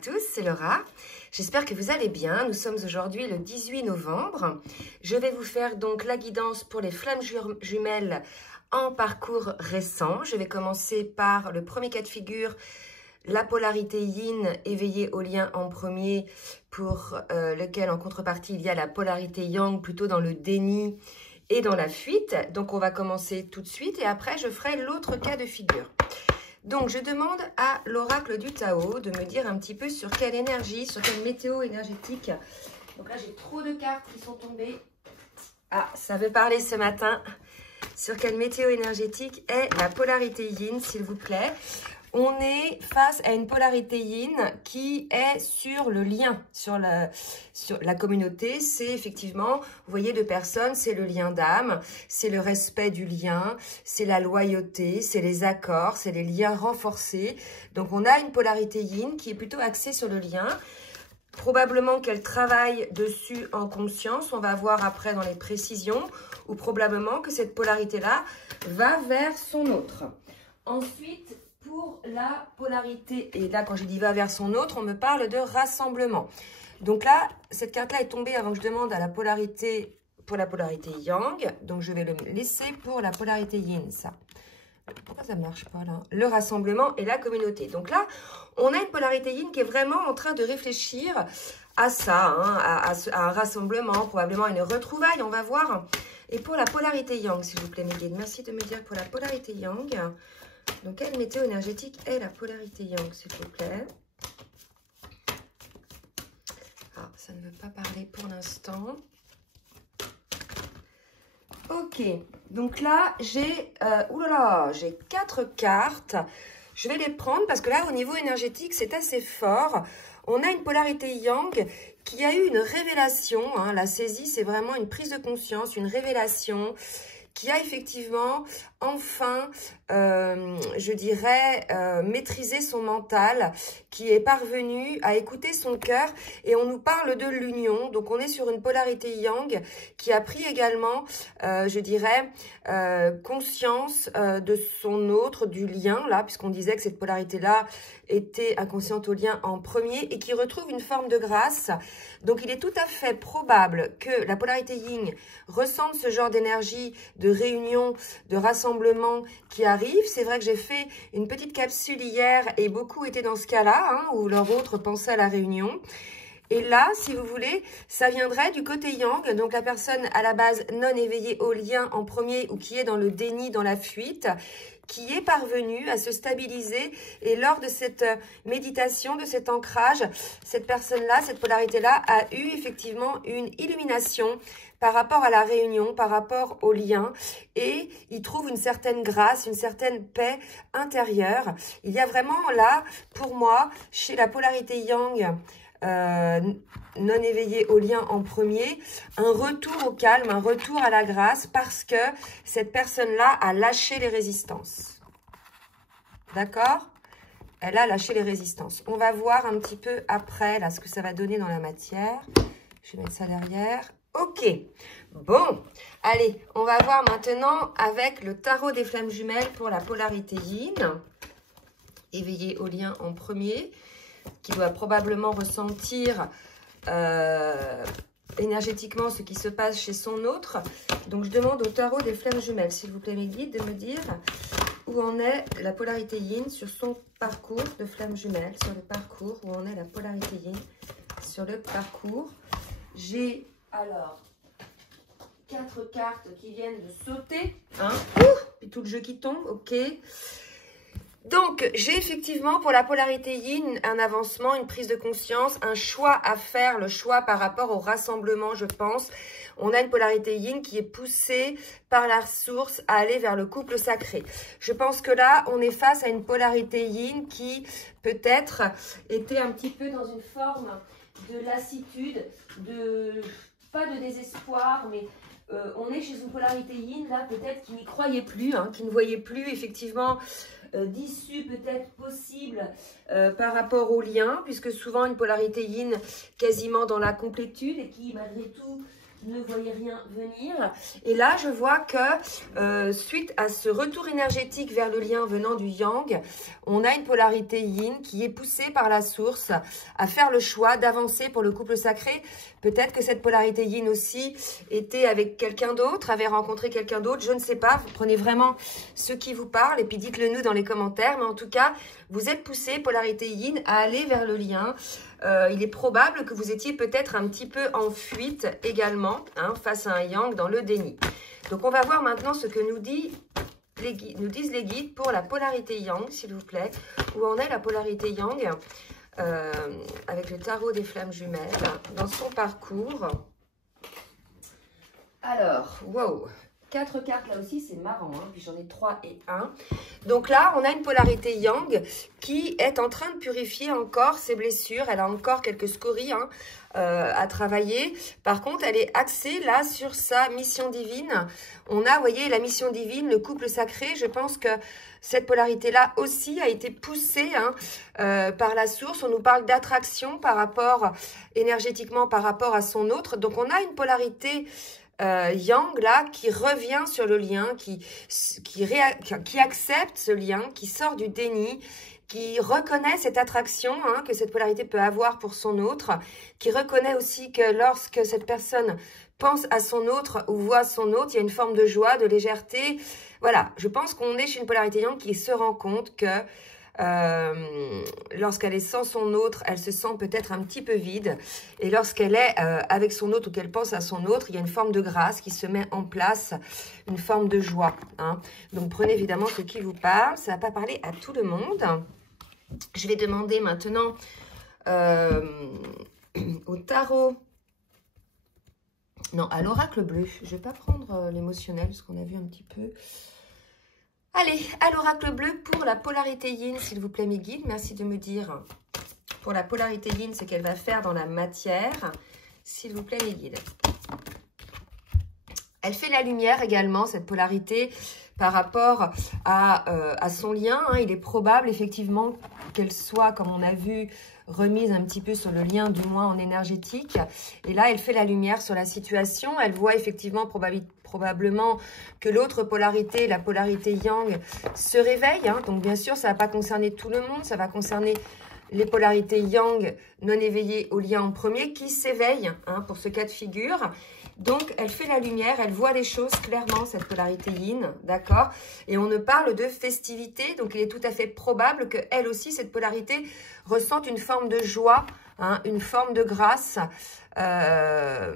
tous, c'est Laura. J'espère que vous allez bien. Nous sommes aujourd'hui le 18 novembre. Je vais vous faire donc la guidance pour les flammes jumelles en parcours récent. Je vais commencer par le premier cas de figure, la polarité yin éveillée au lien en premier, pour lequel en contrepartie il y a la polarité yang plutôt dans le déni et dans la fuite. Donc on va commencer tout de suite et après je ferai l'autre cas de figure. Donc, je demande à l'oracle du Tao de me dire un petit peu sur quelle énergie, sur quelle météo énergétique. Donc là, j'ai trop de cartes qui sont tombées. Ah, ça veut parler ce matin. Sur quelle météo énergétique est la polarité yin, s'il vous plaît. On est face à une polarité yin qui est sur le lien, sur la communauté. C'est effectivement, vous voyez, deux personnes, c'est le lien d'âme, c'est le respect du lien, c'est la loyauté, c'est les accords, c'est les liens renforcés. Donc on a une polarité yin qui est plutôt axée sur le lien. Probablement qu'elle travaille dessus en conscience, on va voir après dans les précisions, ou probablement que cette polarité-là va vers son autre. Ensuite, pour la polarité, et là quand je dis va vers son autre, on me parle de rassemblement. Donc là, cette carte-là est tombée avant que je demande à la polarité, pour la polarité yang, donc je vais le laisser pour la polarité yin, ça. Pourquoi ça ne marche pas là? Le rassemblement et la communauté. Donc là, on a une polarité yin qui est vraiment en train de réfléchir à ça, hein, à un rassemblement, probablement une retrouvaille, on va voir. Et pour la polarité yang, s'il vous plaît, mes guides, merci de me dire pour la polarité yang. Donc, quelle météo énergétique est la polarité yang, s'il vous plaît? Ah, ça ne veut pas parler pour l'instant. Ok, donc là, j'ai j'ai 4 cartes. Je vais les prendre parce que là, au niveau énergétique, c'est assez fort. On a une polarité yang qui a eu une révélation. Hein, la saisie, c'est vraiment une prise de conscience, une révélation, qui a effectivement enfin, je dirais, maîtrisé son mental, qui est parvenu à écouter son cœur, et on nous parle de l'union. Donc on est sur une polarité yang qui a pris également, je dirais, conscience de son autre, du lien, là, puisqu'on disait que cette polarité-là était inconsciente au lien en premier, et qui retrouve une forme de grâce. Donc il est tout à fait probable que la polarité yin ressente ce genre d'énergie, de réunion, de rassemblement qui arrive. C'est vrai que j'ai fait une petite capsule hier et beaucoup étaient dans ce cas-là, hein, où leur autre pensait à la réunion. Et là, si vous voulez, ça viendrait du côté yang, donc la personne à la base non éveillée au lien en premier ou qui est dans le déni, dans la fuite, qui est parvenue à se stabiliser. Et lors de cette méditation, de cet ancrage, cette personne-là, cette polarité-là, a eu effectivement une illumination par rapport à la réunion, par rapport au lien, et il trouve une certaine grâce, une certaine paix intérieure. Il y a vraiment là, pour moi, chez la polarité yang, non éveillé au lien en premier, un retour au calme, un retour à la grâce, parce que cette personne-là a lâché les résistances. D'accord? Elle a lâché les résistances. On va voir un petit peu après là ce que ça va donner dans la matière. Je vais mettre ça derrière. Ok, bon, allez, on va voir maintenant avec le tarot des flammes jumelles pour la polarité yin, éveillé au lien en premier, qui doit probablement ressentir énergétiquement ce qui se passe chez son autre. Donc, je demande au tarot des flammes jumelles, s'il vous plaît, mes guides, de me dire où en est la polarité yin sur son parcours de flammes jumelles, sur le parcours, où en est la polarité yin sur le parcours. J'ai alors 4 cartes qui viennent de sauter, hein, puis tout le jeu qui tombe, ok. Donc, j'ai effectivement pour la polarité yin un avancement, une prise de conscience, un choix à faire, le choix par rapport au rassemblement, je pense. On a une polarité yin qui est poussée par la source à aller vers le couple sacré. Je pense que là, on est face à une polarité yin qui peut-être était un petit peu dans une forme de lassitude, pas de désespoir, mais on est chez une polarité yin, là, peut-être qui n'y croyait plus, hein, qui ne voyait plus, effectivement, d'issue peut-être possible par rapport au lien, puisque souvent une polarité yin quasiment dans la complétude et qui, malgré tout, ne voyez rien venir. Et là, je vois que suite à ce retour énergétique vers le lien venant du yang, on a une polarité yin qui est poussée par la source à faire le choix d'avancer pour le couple sacré. Peut-être que cette polarité yin aussi était avec quelqu'un d'autre, avait rencontré quelqu'un d'autre, je ne sais pas. Vous prenez vraiment ce qui vous parle et puis dites-le nous dans les commentaires. Mais en tout cas, vous êtes poussé, polarité yin, à aller vers le lien. Il est probable que vous étiez peut-être un petit peu en fuite également, hein, face à un yang dans le déni. Donc, on va voir maintenant ce que nous disent les guides pour la polarité yang, s'il vous plaît. Où en est la polarité yang avec le tarot des flammes jumelles dans son parcours. Alors, wow, 4 cartes là aussi, c'est marrant, hein, puis j'en ai 3 et 1. Donc là, on a une polarité yang qui est en train de purifier encore ses blessures. Elle a encore quelques scories hein, à travailler. Par contre, elle est axée là sur sa mission divine. On a, vous voyez, la mission divine, le couple sacré. Je pense que cette polarité-là aussi a été poussée hein, par la source. On nous parle d'attraction par rapport, énergétiquement par rapport à son autre. Donc, on a une polarité yang là qui revient sur le lien, qui accepte ce lien, qui sort du déni, qui reconnaît cette attraction hein, que cette polarité peut avoir pour son autre, qui reconnaît aussi que lorsque cette personne pense à son autre ou voit son autre, il y a une forme de joie, de légèreté. Voilà, je pense qu'on est chez une polarité yang qui se rend compte que lorsqu'elle est sans son autre, elle se sent peut-être un petit peu vide. Et lorsqu'elle est avec son autre ou qu'elle pense à son autre, il y a une forme de grâce qui se met en place, une forme de joie. Hein. Donc, prenez évidemment ce qui vous parle. Ça ne va pas parler à tout le monde. Je vais demander maintenant au tarot. Non, à l'oracle bleu. Je ne vais pas prendre l'émotionnel parce qu'on a vu un petit peu. Allez, à l'oracle bleu pour la polarité yin, s'il vous plaît, mes guides. Merci de me dire pour la polarité yin ce qu'elle va faire dans la matière. S'il vous plaît, mes guides. Elle fait la lumière également, cette polarité, par rapport à son lien. Hein. Il est probable, effectivement, qu'elle soit, comme on a vu, remise un petit peu sur le lien, du moins en énergétique. Et là, elle fait la lumière sur la situation. Elle voit effectivement probablement que l'autre polarité, la polarité yang, se réveille. Hein. Donc, bien sûr, ça ne va pas concerner tout le monde. Ça va concerner les polarités yang non éveillées au lien en premier qui s'éveillent hein, pour ce cas de figure. Donc, elle fait la lumière, elle voit les choses clairement, cette polarité yin, d'accord? Et on ne parle de festivité, donc il est tout à fait probable qu'elle aussi, cette polarité, ressente une forme de joie, hein, une forme de grâce par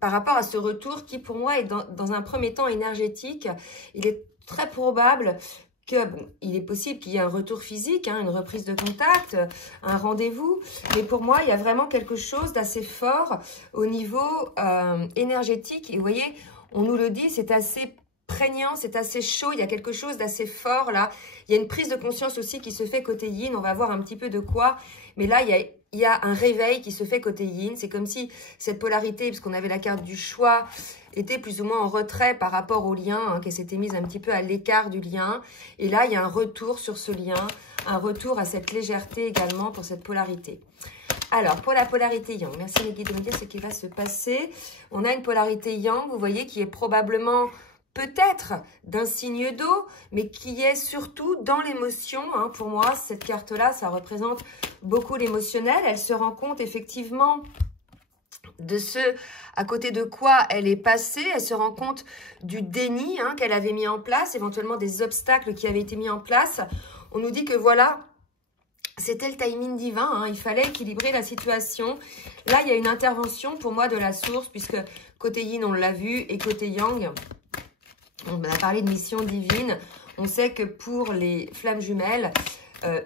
rapport à ce retour qui, pour moi, est dans un premier temps énergétique. Il est très probable que, bon, il est possible qu'il y ait un retour physique, hein, une reprise de contact, un rendez-vous. Mais pour moi, il y a vraiment quelque chose d'assez fort au niveau énergétique. Et vous voyez, on nous le dit, c'est assez prégnant, c'est assez chaud. Il y a quelque chose d'assez fort là. Il y a une prise de conscience aussi qui se fait côté yin. On va voir un petit peu de quoi. Mais là, il y a un réveil qui se fait côté yin. C'est comme si cette polarité, puisqu'on avait la carte du choix, était plus ou moins en retrait par rapport au lien, hein, qu'elle s'était mise un petit peu à l'écart du lien. Et là, il y a un retour sur ce lien, un retour à cette légèreté également pour cette polarité. Alors, pour la polarité yang, merci les guides de me dire ce qui va se passer. On a une polarité yang, vous voyez, qui est probablement peut-être d'un signe d'eau, mais qui est surtout dans l'émotion. Hein. Pour moi, cette carte-là, ça représente beaucoup l'émotionnel. Elle se rend compte effectivement de ce à côté de quoi elle est passée. Elle se rend compte du déni hein, qu'elle avait mis en place, éventuellement des obstacles qui avaient été mis en place. On nous dit que voilà, c'était le timing divin, hein, il fallait équilibrer la situation. Là, il y a une intervention pour moi de la source, puisque côté yin, on l'a vu, et côté yang, on a parlé de mission divine. On sait que pour les flammes jumelles,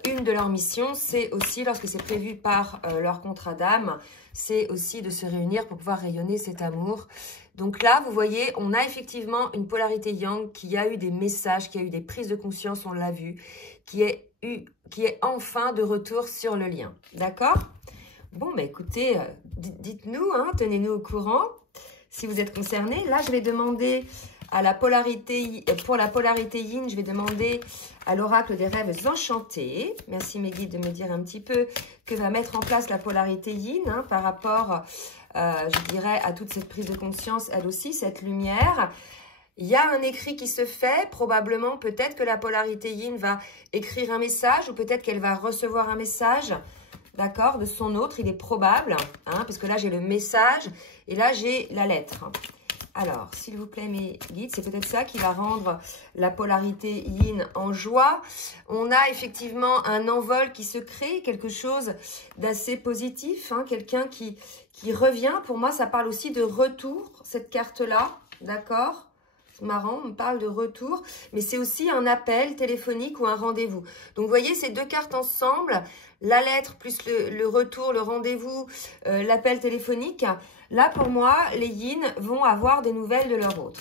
une de leurs missions, c'est aussi, lorsque c'est prévu par leur contrat d'âme, c'est aussi de se réunir pour pouvoir rayonner cet amour. Donc là, vous voyez, on a effectivement une polarité yang qui a eu des messages, qui a eu des prises de conscience, on l'a vu, qui est enfin de retour sur le lien. D'accord? Bon, bah écoutez, dites-nous, hein, tenez-nous au courant si vous êtes concernés. Là, je vais demander à la polarité, pour la polarité yin, je vais demander à l'oracle des rêves enchantés. Merci mes guides de me dire un petit peu que va mettre en place la polarité yin hein, par rapport, je dirais, à toute cette prise de conscience, elle aussi, cette lumière. Il y a un écrit qui se fait, probablement, peut-être que la polarité yin va écrire un message ou peut-être qu'elle va recevoir un message, d'accord, de son autre, il est probable, hein, parce que là j'ai le message et là j'ai la lettre. Alors, s'il vous plaît, mes guides, c'est peut-être ça qui va rendre la polarité yin en joie. On a effectivement un envol qui se crée, quelque chose d'assez positif, hein, quelqu'un qui revient. Pour moi, ça parle aussi de retour, cette carte-là, d'accord ? C'est marrant, on parle de retour, mais c'est aussi un appel téléphonique ou un rendez-vous. Donc, vous voyez ces deux cartes ensemble, la lettre plus le retour, le rendez-vous, l'appel téléphonique. Là, pour moi, les yin vont avoir des nouvelles de leur autre.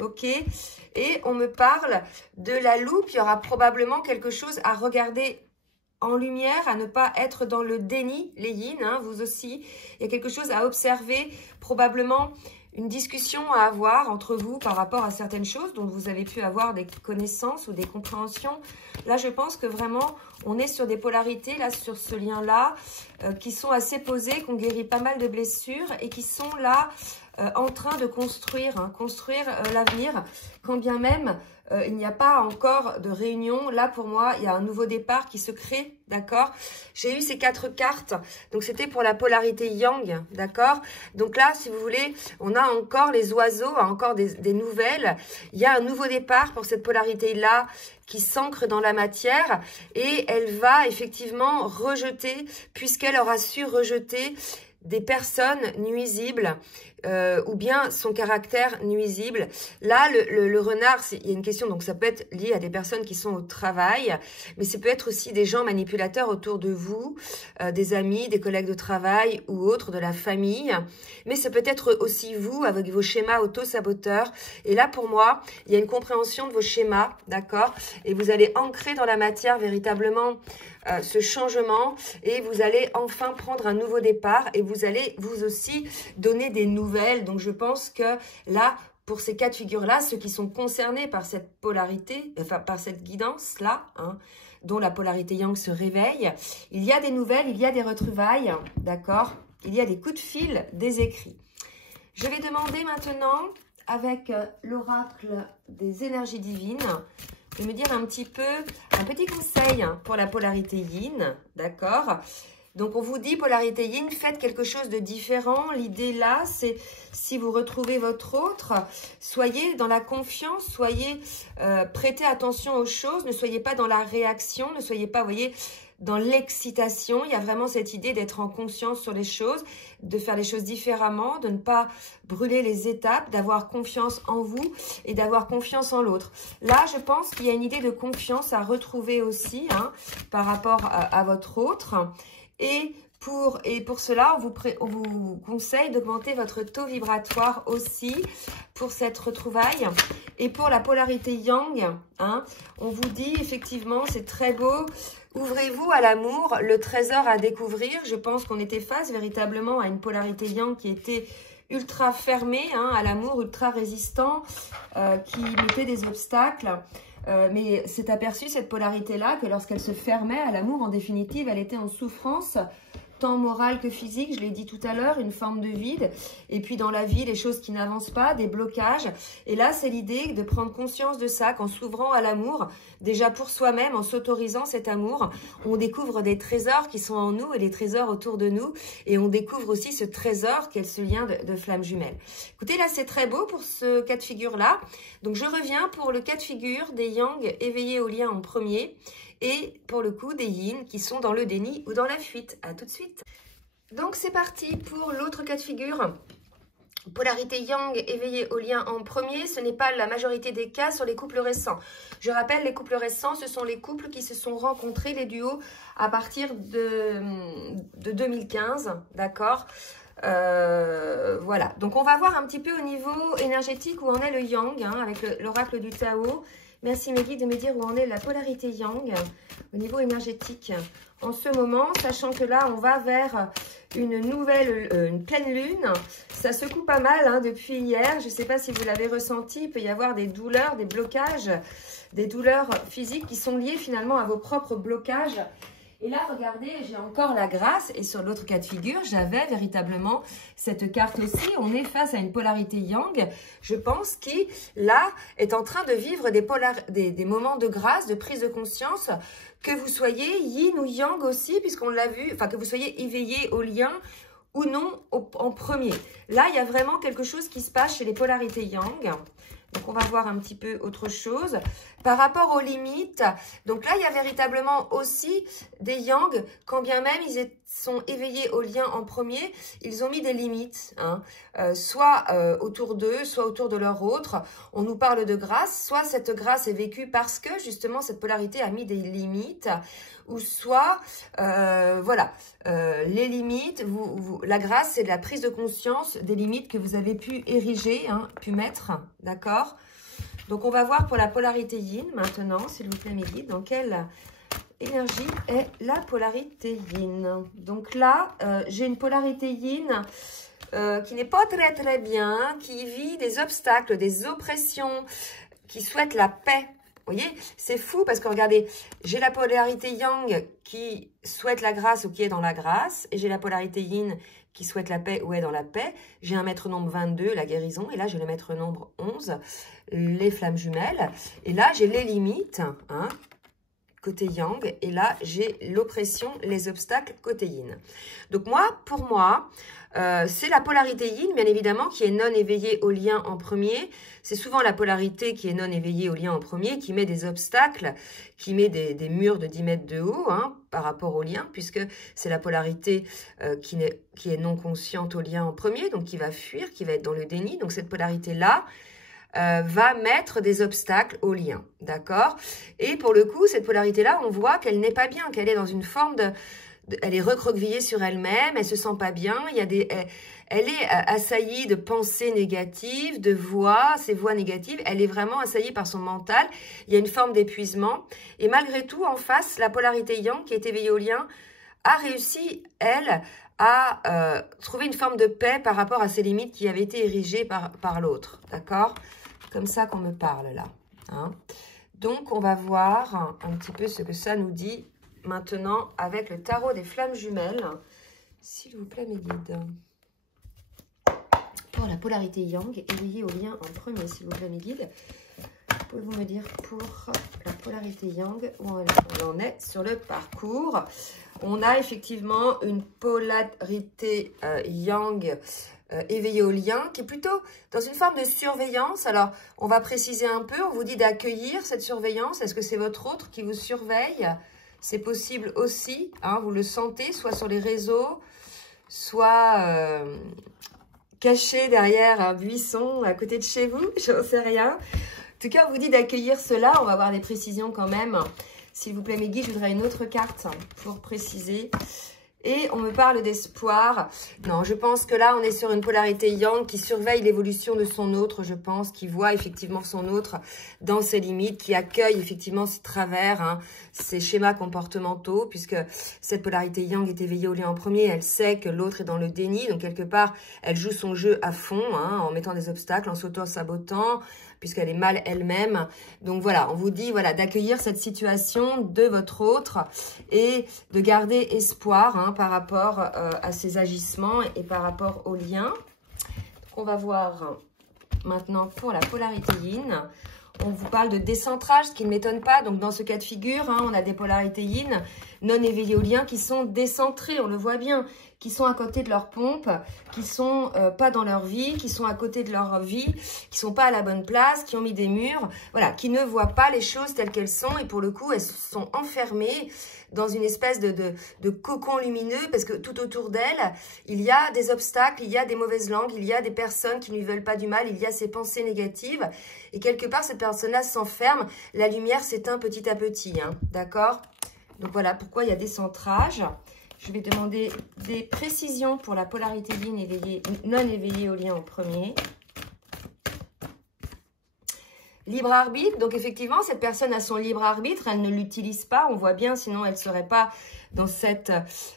Ok? Et on me parle de la loupe. Il y aura probablement quelque chose à regarder en lumière, à ne pas être dans le déni, les yin, hein, vous aussi. Il y a quelque chose à observer, probablement une discussion à avoir entre vous par rapport à certaines choses dont vous avez pu avoir des connaissances ou des compréhensions. Là, je pense que vraiment, on est sur des polarités, là, sur ce lien-là, qui sont assez posées, qui ont guéri pas mal de blessures et qui sont là en train de construire, hein, l'avenir, quand bien même il n'y a pas encore de réunion. Là, pour moi, il y a un nouveau départ qui se crée, d'accord? J'ai eu ces 4 cartes, donc c'était pour la polarité yang, d'accord? Donc là, si vous voulez, on a encore les oiseaux, encore des nouvelles. Il y a un nouveau départ pour cette polarité-là qui s'ancre dans la matière et elle va effectivement rejeter, puisqu'elle aura su rejeter des personnes nuisibles ou bien son caractère nuisible. Là, le renard, il y a une question, donc ça peut être lié à des personnes qui sont au travail, mais ça peut être aussi des gens manipulateurs autour de vous, des amis, des collègues de travail ou autres, de la famille, mais ça peut être aussi vous avec vos schémas auto-saboteurs. Et là, pour moi, il y a une compréhension de vos schémas, d'accord? Et vous allez ancrer dans la matière véritablement ce changement et vous allez enfin prendre un nouveau départ et vous allez vous aussi donner des nouvelles. Donc, je pense que là, pour ces cas de figure-là, ceux qui sont concernés par cette polarité, enfin par cette guidance-là, hein, dont la polarité yang se réveille, il y a des nouvelles, il y a des retrouvailles, d'accord? Il y a des coups de fil, des écrits. Je vais demander maintenant, avec l'oracle des énergies divines, de me dire un petit conseil pour la polarité yin, d'accord? Donc, on vous dit, polarité yin, faites quelque chose de différent. L'idée là, c'est si vous retrouvez votre autre, soyez dans la confiance, soyez, prêtez attention aux choses, ne soyez pas dans la réaction, ne soyez pas, vous voyez, dans l'excitation. Il y a vraiment cette idée d'être en conscience sur les choses, de faire les choses différemment, de ne pas brûler les étapes, d'avoir confiance en vous et d'avoir confiance en l'autre. Là, je pense qu'il y a une idée de confiance à retrouver aussi hein, par rapport à votre autre. Et pour cela, on vous conseille d'augmenter votre taux vibratoire aussi pour cette retrouvaille. Et pour la polarité yang, hein, on vous dit effectivement, c'est très beau, ouvrez-vous à l'amour, le trésor à découvrir. Je pense qu'on était face véritablement à une polarité yang qui était ultra fermée, hein, à l'amour, ultra résistant, qui mettait des obstacles. Mais c'est aperçu cette polarité-là que lorsqu'elle se fermait à l'amour, en définitive, elle était en souffrance, tant morale que physique, je l'ai dit tout à l'heure, une forme de vide. Et puis dans la vie, les choses qui n'avancent pas, des blocages. Et là, c'est l'idée de prendre conscience de ça, qu'en s'ouvrant à l'amour, déjà pour soi-même, en s'autorisant cet amour, on découvre des trésors qui sont en nous et des trésors autour de nous. Et on découvre aussi ce trésor qu'est ce lien de flamme jumelle. Écoutez, là, c'est très beau pour ce cas de figure-là. Donc, je reviens pour le cas de figure des yang éveillés au lien en premier. Et pour le coup, des yin qui sont dans le déni ou dans la fuite. À tout de suite. Donc, c'est parti pour l'autre cas de figure. Polarité yang éveillée au lien en premier, ce n'est pas la majorité des cas sur les couples récents. Je rappelle, les couples récents, ce sont les couples qui se sont rencontrés, les duos, à partir de 2015, d'accord? Voilà, donc on va voir un petit peu au niveau énergétique où en est le yang, hein, avec l'oracle du Tao. Merci Meggy de me dire où en est la polarité yang au niveau énergétique en ce moment, sachant que là, on va vers une pleine lune. Ça secoue pas mal hein, depuis hier. Je ne sais pas si vous l'avez ressenti. Il peut y avoir des douleurs, des blocages, des douleurs physiques qui sont liées finalement à vos propres blocages. Et là, regardez, j'ai encore la grâce. Et sur l'autre cas de figure, j'avais véritablement cette carte aussi. On est face à une polarité yang, je pense, qui, là, est en train de vivre des moments de grâce, de prise de conscience, que vous soyez yin ou yang aussi, puisqu'on l'a vu, enfin, que vous soyez éveillé au lien ou non en premier. Là, il y a vraiment quelque chose qui se passe chez les polarités yang. Donc, on va voir un petit peu autre chose. Par rapport aux limites, donc là, il y a véritablement aussi des yang, quand bien même ils sont éveillés au lien en premier, ils ont mis des limites, hein, soit autour d'eux, soit autour de leur autre. On nous parle de grâce, soit cette grâce est vécue parce que justement cette polarité a mis des limites, ou soit, voilà, les limites, la grâce, c'est de la prise de conscience des limites que vous avez pu ériger, hein, pu mettre, d'accord? Donc, on va voir pour la polarité yin maintenant, s'il vous plaît, mes guides, dans quelle énergie est la polarité yin. Donc là, j'ai une polarité yin qui n'est pas très bien, qui vit des obstacles, des oppressions, qui souhaite la paix. Vous voyez, c'est fou parce que regardez, j'ai la polarité yang qui souhaite la grâce ou qui est dans la grâce, et j'ai la polarité yin qui souhaite la paix ou est dans la paix. J'ai un maître nombre 22, la guérison, et là j'ai le maître nombre 11, les flammes jumelles. Et là j'ai les limites, hein, côté yang, et là j'ai l'oppression, les obstacles côté yin. Donc moi, pour moi, c'est la polarité yin, bien évidemment, qui est non éveillée au lien en premier. C'est souvent la polarité qui est non éveillée au lien en premier, qui met des obstacles, qui met des murs de 10 mètres de haut, hein, par rapport au lien, puisque c'est la polarité qui est non consciente au lien en premier, donc qui va fuir, qui va être dans le déni. Donc cette polarité-là va mettre des obstacles au lien, d'accord? Et pour le coup, cette polarité-là, on voit qu'elle n'est pas bien, qu'elle est dans une forme elle est recroquevillée sur elle-même, elle se sent pas bien, elle est assaillie de pensées négatives, de voix, ces voix négatives, elle est vraiment assaillie par son mental, il y a une forme d'épuisement, et malgré tout, en face, la polarité yang, qui est éveillée au lien, a réussi, elle, à trouver une forme de paix par rapport à ces limites qui avaient été érigées par l'autre, d'accord? Comme ça qu'on me parle, là. Hein. Donc, on va voir un petit peu ce que ça nous dit maintenant avec le tarot des flammes jumelles. S'il vous plaît, mes guides. Pour la polarité yang, éveillée au lien en premier, s'il vous plaît, mes guides. Pouvez-vous me dire pour la polarité yang, où on en est sur le parcours? On a effectivement une polarité yang éveillée au lien, qui est plutôt dans une forme de surveillance. Alors, on va préciser un peu, on vous dit d'accueillir cette surveillance. Est-ce que c'est votre autre qui vous surveille? C'est possible aussi, hein, vous le sentez, soit sur les réseaux, soit caché derrière un buisson à côté de chez vous, je n'en sais rien. En tout cas, on vous dit d'accueillir cela. On va avoir des précisions quand même. S'il vous plaît, mes guides, je voudrais une autre carte pour préciser. Et on me parle d'espoir. Non, je pense que là, on est sur une polarité yang qui surveille l'évolution de son autre, je pense, qui voit effectivement son autre dans ses limites, qui accueille effectivement ses travers, hein, ses schémas comportementaux, puisque cette polarité yang est éveillée au lien en premier. Elle sait que l'autre est dans le déni, donc quelque part, elle joue son jeu à fond, hein, en mettant des obstacles, en s'auto-sabotant, puisqu'elle est mal elle-même. Donc voilà, on vous dit voilà d'accueillir cette situation de votre autre et de garder espoir, hein, par rapport à ses agissements et par rapport au lien. Donc on va voir maintenant pour la polarité yin. On vous parle de décentrage, ce qui ne m'étonne pas. Donc, dans ce cas de figure, hein, on a des polarités yin non éveillées au lien qui sont décentrées, on le voit bien, qui sont à côté de leur pompe, qui sont pas dans leur vie, qui sont à côté de leur vie, qui sont pas à la bonne place, qui ont mis des murs, voilà, qui ne voient pas les choses telles qu'elles sont. Et pour le coup, elles sont enfermées dans une espèce de cocon lumineux, parce que tout autour d'elle, il y a des obstacles, il y a des mauvaises langues, il y a des personnes qui ne lui veulent pas du mal, il y a ces pensées négatives. Et quelque part, cette personne-là s'enferme, la lumière s'éteint petit à petit, hein, d'accord? Donc voilà pourquoi il y a des centrages. Je vais demander des précisions pour la polarité yin non éveillée au lien en premier. Libre arbitre, donc effectivement, cette personne a son libre arbitre, elle ne l'utilise pas, on voit bien, sinon elle ne serait pas dans cette,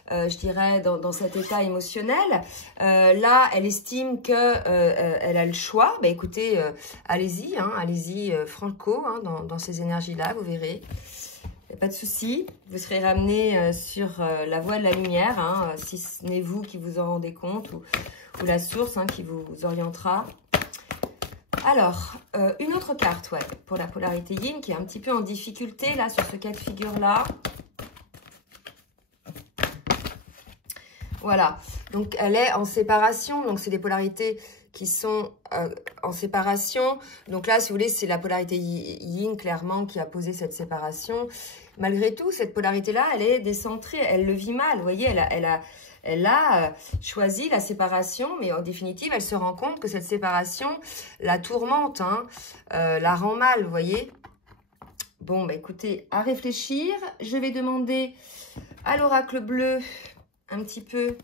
je dirais, dans cet état émotionnel. Là, elle estime que elle a le choix. Bah, écoutez, allez-y, hein, allez-y franco, hein, dans ces énergies-là, vous verrez. Il n'y a pas de souci, vous serez ramené sur la voie de la lumière, hein, si ce n'est vous qui vous en rendez compte, ou la source hein, qui vous orientera. Alors, une autre carte, ouais, pour la polarité yin, qui est un petit peu en difficulté, là, sur ce cas de figure-là. Voilà, donc elle est en séparation, donc c'est des polarités qui sont en séparation. Donc là, si vous voulez, c'est la polarité yin, clairement, qui a posé cette séparation. Malgré tout, cette polarité-là, elle est décentrée, elle le vit mal, vous voyez, elle a choisi la séparation, mais en définitive, elle se rend compte que cette séparation la tourmente, hein, la rend mal, vous voyez. Bon, bah écoutez, à réfléchir, je vais demander à l'oracle bleu un petit peu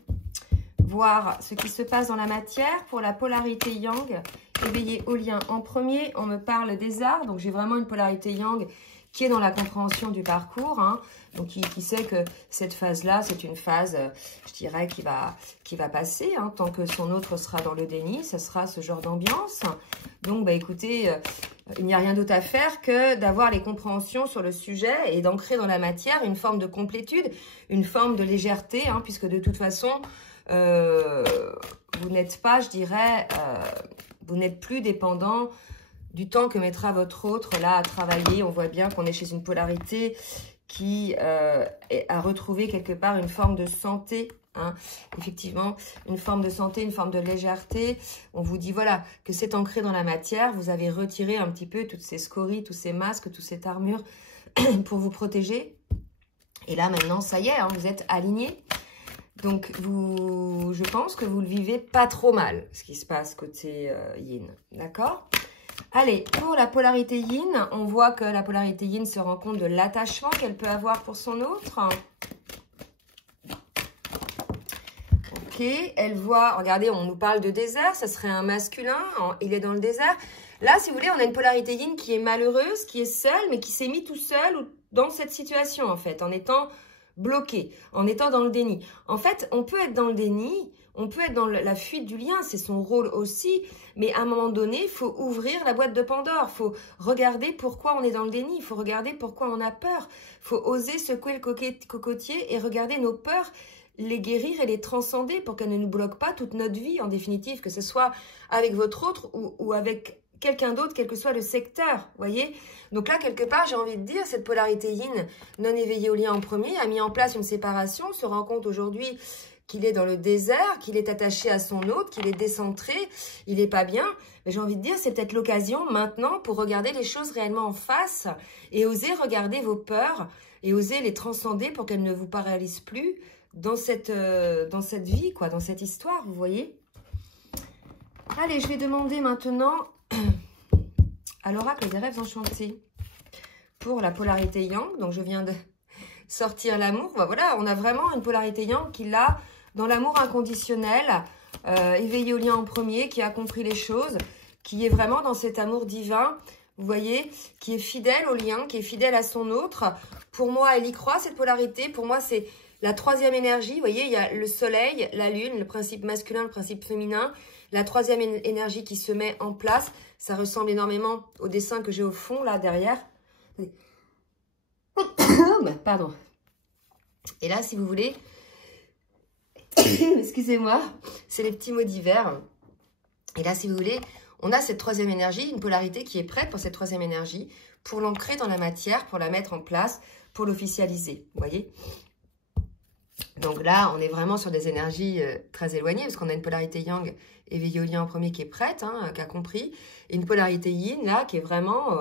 voir ce qui se passe dans la matière pour la polarité yang, éveillée au lien en premier. On me parle des arts, donc j'ai vraiment une polarité yang qui est dans la compréhension du parcours, hein, donc qui sait que cette phase-là, c'est une phase, je dirais, qui va passer, hein, tant que son autre sera dans le déni, ce sera ce genre d'ambiance. Donc, bah, écoutez, il n'y a rien d'autre à faire que d'avoir les compréhensions sur le sujet et d'ancrer dans la matière une forme de complétude, une forme de légèreté, hein, puisque de toute façon, vous n'êtes pas, je dirais, vous n'êtes plus dépendant du temps que mettra votre autre là à travailler. On voit bien qu'on est chez une polarité qui a retrouvé quelque part une forme de santé, hein. Effectivement, une forme de santé, une forme de légèreté. On vous dit, voilà, que c'est ancré dans la matière. Vous avez retiré un petit peu toutes ces scories, tous ces masques, toute cette armure pour vous protéger. Et là, maintenant, ça y est, hein, vous êtes alignés. Donc, je pense que vous le vivez pas trop mal, ce qui se passe côté yin. D'accord ? Allez, pour la polarité yin, on voit que la polarité yin se rend compte de l'attachement qu'elle peut avoir pour son autre. Ok, elle voit, regardez, on nous parle de désert, ça serait un masculin, il est dans le désert. Là, si vous voulez, on a une polarité yin qui est malheureuse, qui est seule, mais qui s'est mis tout seul dans cette situation, en fait, en étant bloqué, en étant dans le déni. En fait, on peut être dans le déni, on peut être dans la fuite du lien, c'est son rôle aussi, mais à un moment donné, il faut ouvrir la boîte de Pandore, il faut regarder pourquoi on est dans le déni, il faut regarder pourquoi on a peur, il faut oser secouer le cocotier et regarder nos peurs, les guérir et les transcender pour qu'elles ne nous bloquent pas toute notre vie, en définitive, que ce soit avec votre autre ou avec quelqu'un d'autre, quel que soit le secteur, voyez. Donc là, quelque part, j'ai envie de dire, cette polarité yin non éveillée au lien en premier a mis en place une séparation, se rend compte aujourd'hui qu'il est dans le désert, qu'il est attaché à son autre, qu'il est décentré, il n'est pas bien. Mais j'ai envie de dire, c'est peut-être l'occasion maintenant pour regarder les choses réellement en face et oser regarder vos peurs et oser les transcender pour qu'elles ne vous paralysent plus dans cette vie, quoi, dans cette histoire, vous voyez. Allez, je vais demander maintenant à l'oracle des rêves enchantés pour la polarité yang. Donc, je viens de sortir l'amour. Ben voilà, on a vraiment une polarité yang qui l'a dans l'amour inconditionnel, éveillé au lien en premier, qui a compris les choses, qui est vraiment dans cet amour divin, vous voyez, qui est fidèle au lien, qui est fidèle à son autre. Pour moi, elle y croit, cette polarité. Pour moi, c'est la troisième énergie. Vous voyez, il y a le soleil, la lune, le principe masculin, le principe féminin. La troisième énergie qui se met en place. Ça ressemble énormément au dessin que j'ai au fond, là, derrière. Pardon. Et là, si vous voulez, excusez-moi, c'est les petits mots d'hiver. Et là, si vous voulez, on a cette troisième énergie, une polarité qui est prête pour cette troisième énergie, pour l'ancrer dans la matière, pour la mettre en place, pour l'officialiser, vous voyez. Donc là, on est vraiment sur des énergies très éloignées, parce qu'on a une polarité yang éveillée au lien en premier qui est prête, hein, qui a compris, et une polarité yin, là, qui est vraiment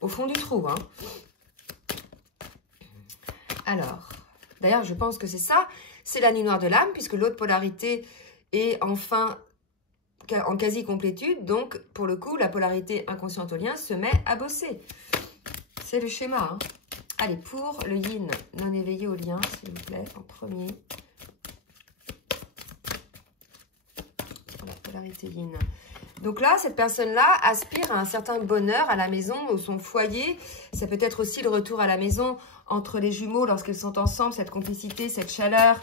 au fond du trou, hein. Alors, d'ailleurs, je pense que c'est ça, c'est la nuit noire de l'âme, puisque l'autre polarité est enfin en quasi-complétude, donc, pour le coup, la polarité inconsciente au lien se met à bosser. C'est le schéma, hein. Allez, pour le yin non éveillé au lien, s'il vous plaît, en premier. Pour la polarité yin Donc là, cette personne-là aspire à un certain bonheur à la maison, au son foyer. Ça peut être aussi le retour à la maison entre les jumeaux lorsqu'ils sont ensemble, cette complicité, cette chaleur,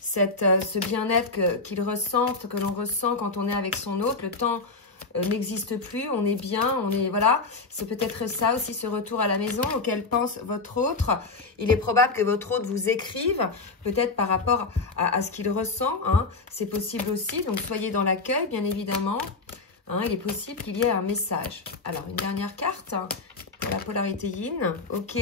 ce bien-être qu'ils ressentent, que l'on ressent quand on est avec son autre. Le temps n'existe plus, on est bien, voilà. C'est peut-être ça aussi, ce retour à la maison auquel pense votre autre. Il est probable que votre autre vous écrive, peut-être par rapport à ce qu'il ressent, hein. C'est possible aussi, donc soyez dans l'accueil, bien évidemment. Hein, il est possible qu'il y ait un message. Alors, une dernière carte hein, pour la polarité yin. Ok,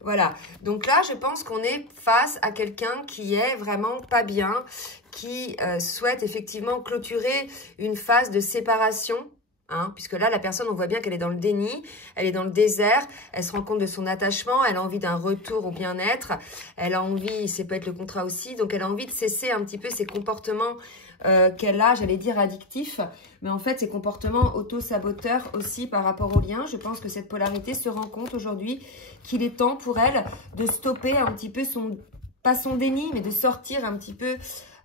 voilà. Donc là, je pense qu'on est face à quelqu'un qui est vraiment pas bien, qui souhaite effectivement clôturer une phase de séparation. Hein, puisque là, la personne, on voit bien qu'elle est dans le déni, elle est dans le désert, elle se rend compte de son attachement, elle a envie d'un retour au bien-être, elle a envie, ça peut être le contrat aussi, donc elle a envie de cesser un petit peu ses comportements qu'elle a, j'allais dire addictifs, mais en fait, ces comportements auto-saboteurs aussi par rapport au lien. Je pense que cette polarité se rend compte aujourd'hui qu'il est temps pour elle de stopper un petit peu pas son déni, mais de sortir un petit peu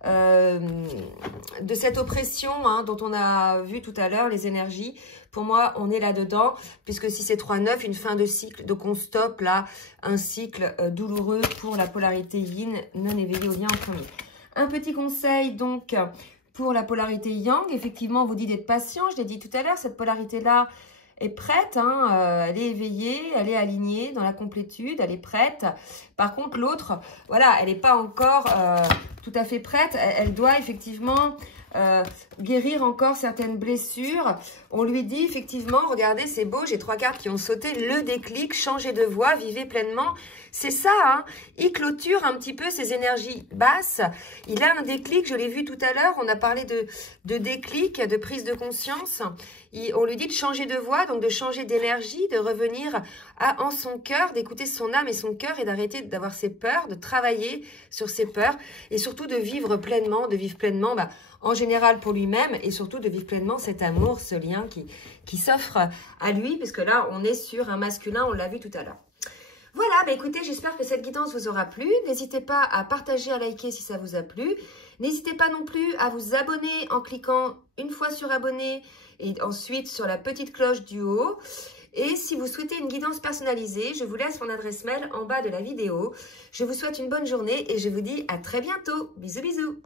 de cette oppression hein, dont on a vu tout à l'heure, les énergies. Pour moi, on est là-dedans, puisque si c'est 3-9, une fin de cycle, donc on stoppe là un cycle douloureux pour la polarité yin non éveillée au lien en premier. Un petit conseil donc pour la polarité yang, effectivement, on vous dit d'être patient, je l'ai dit tout à l'heure, cette polarité-là est prête, hein, elle est éveillée, elle est alignée dans la complétude, elle est prête. Par contre, l'autre, voilà, elle n'est pas encore tout à fait prête, elle doit effectivement guérir encore certaines blessures. On lui dit effectivement, regardez, c'est beau, j'ai 3 cartes qui ont sauté, le déclic, changer de voie, vivez pleinement. C'est ça, hein. Il clôture un petit peu ses énergies basses. Il a un déclic, je l'ai vu tout à l'heure, on a parlé de déclic, de prise de conscience. On lui dit de changer de voie, donc de changer d'énergie, de revenir en son cœur, d'écouter son âme et son cœur et d'arrêter d'avoir ses peurs, de travailler sur ses peurs et surtout de vivre pleinement, en général pour lui-même et surtout de vivre pleinement cet amour, ce lien qui s'offre à lui, parce que là, on est sur un masculin, on l'a vu tout à l'heure. Voilà, bah écoutez, j'espère que cette guidance vous aura plu. N'hésitez pas à partager, à liker si ça vous a plu. N'hésitez pas non plus à vous abonner en cliquant une fois sur abonner et ensuite sur la petite cloche du haut. Et si vous souhaitez une guidance personnalisée, je vous laisse mon adresse mail en bas de la vidéo. Je vous souhaite une bonne journée et je vous dis à très bientôt. Bisous, bisous.